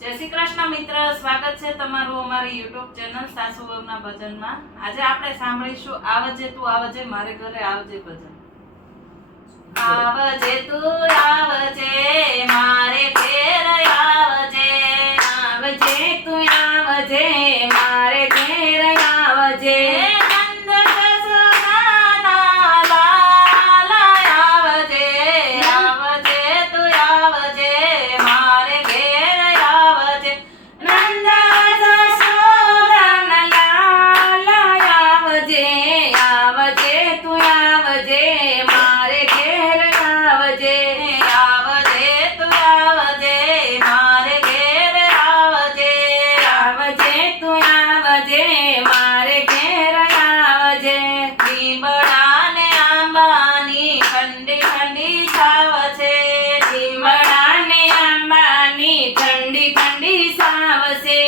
જય શ્રી કૃષ્ણ મિત્ર, સ્વાગત છે તમારું અમારી YouTube ચેનલ સાસુ વહુના ભજનમાં. આજે આપણે સાંભળીશું આવજે તું આવજે મારે ઘરે આવજે ભજન. આવજે તું આવજે મારે ઘેર આવજે, આવજે તું આવજે મારે ઘેર આવજે, નંદ જસોદાના લાલ આવજે, આવજે તું આવજે મારે ઘેર આવજે, નંદ જસોદાના લાલ આવજે, આવજે તું આવજે મારે ઘેર આવજે, આવજે તું આવજે મારે ઘેર આવજે, આવજે તું આવજે મારે ઘેર આવજે, લીમડાને આંબાની ઠંડી ઠંડી છાવ છે, લીમડાને આંબાની ઠંડી ઠંડી છાવ છે,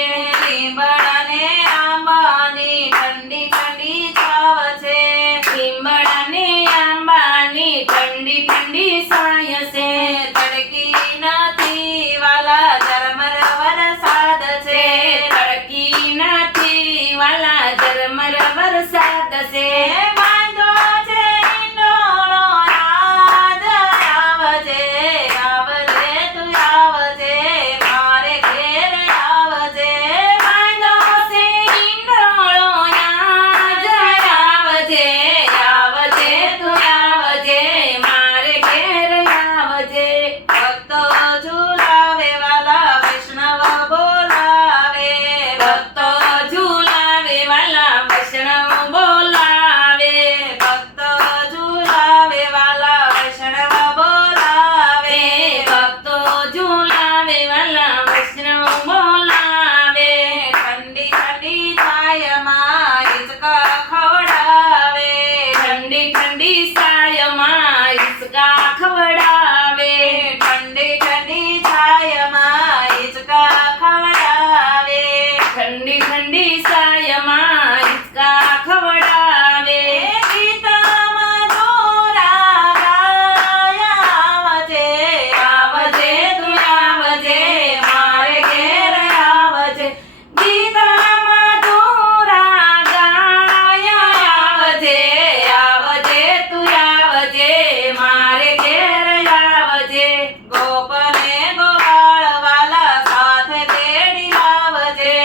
લીમડાને આંબાની ઠંડી ઠંડી છાવ છે, લીમડાને આંબાની ઠંડી ઠંડી છાય છે, તડકી નથી વાલા ઝરમર વરસાદ છે, તડકી નથી વાલા ઝરમર વરસાદ છે, બાંધો છે ઈંડોળો રાજ, આવજે આવજે તું આવજે મારે ઘેર આવજે, બાંધો છે ઈંડોળો રાજ, આવજે આવજે તું આવજે મારે ઘેર આવજે, ભક્તો ઝુલાવે વાલા વૈષ્ણવ બોલાવે, ભક્તો ઝુલાવે વાલા વૈષ્ણવ બોલાવે, ભક્તો ઝુલાવે વાલા વૈષ્ણવ બોલાવે, ભક્તો ઝુલાવે વાલા વૈષ્ણવ બોલાવે, ઠંડી ઠંડી છાયમાં હિંચકા ખવડાવે, ઠંડી ઠંડી છાયમાં હિંચકા ખવડાવે, ઠંડી ઠંડી છાયમાં હિંચકા ખવડાવે, ઠંડી ઠંડી છાયમાં હિંચકા ખવડાવે, ગીતમાં દોરા ગાય, આવજે આવજે તું આવજે મારે ઘેર આવજે, ગીતમાં દોરા ગાય, આવજે આવજે તું આવજે મારે ઘેર આવજે, ગોપને ગોવાળ વાલા સાથે તેડી લાવજે,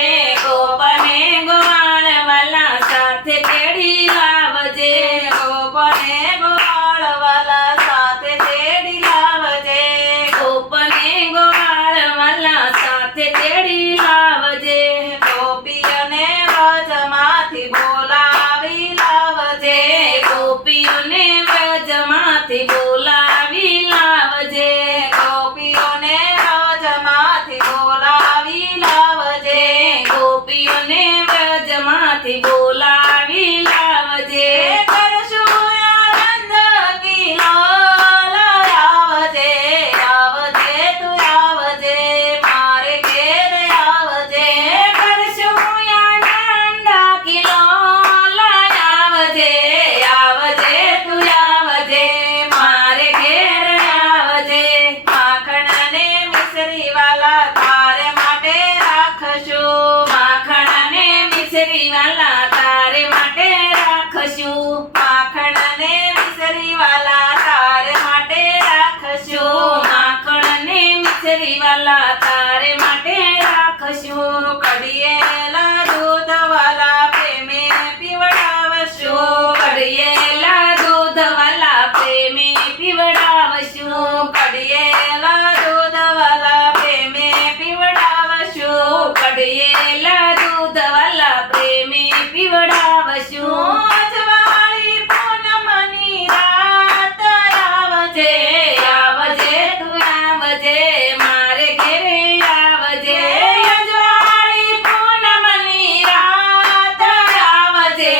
ગોપને ગોવાળ વાલા સાથે તેડી લાવજે, ગોપને ગોવાળ વાલા સાથે તેડી લાવજે, ગોપને ગોવાળ વાલા સાથે તેડી લાવજે, ગોપીઓને વ્રજમાંથી બોલાવી લાવજે, ગોપીઓને વ્રજમાંથી બોલાવી લાવજે, ગોપીઓને વ્રજમાંથી બોલાવી લાવજે, ગોપીઓને વ્રજમાંથી બોલાવી લાવજે, કરશું આનંદ કિલોલ, આવજે આવજે તું આવજે મારે ઘેર આવજે, કરશું આનંદ કિલોલ, આવજે આવજે તું આવજે મારે ઘેર આવજે, માખણને મિશ્રી વાલા તારે માટે રાખશું, માખણને મિશ્રી વાલા તારે માટે રાખશું, માખણને મિશ્રી વાલા તારે માટે રાખશું, માખણને મિશ્રી વાલા તારે માટે રાખશું, કડિયેલા દૂધ વાલા પ્રેમે પીવડાવશું, કડિયેલા દૂધ વાલા પ્રેમે પીવડાવશું, કડિયેલા દૂધ વાલા પ્રેમે પીવડાવશું, કડિયેલા દૂધ વાલા પ્રેમે પીવડાવશું, અજવાળી પૂનમની રાત, આવજે આવજે તું આવજે મારે ઘેરે આવજે, અજવાળી પૂનમની રાત, આવજે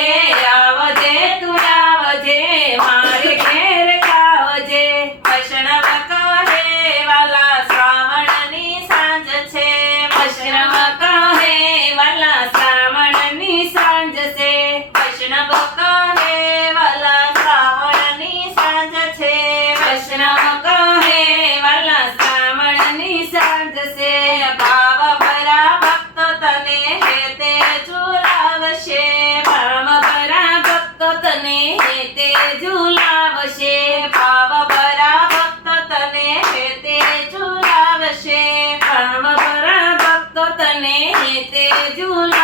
આવજે તું આવજે મારે ઘેર આવજે, વૈષ્ણવ કહે વાલા શ્રાવણની સાંજ છે, વૈષ્ણવ કહે વાલા શ્રાવણની સાંજ છે, વૈષ્ણવ કહે વાલા શ્રાવણની સાંજ છે, વૈષ્ણવ કહે વાલા શ્રાવણની સાંજ છે, ભાવ ઝૂલે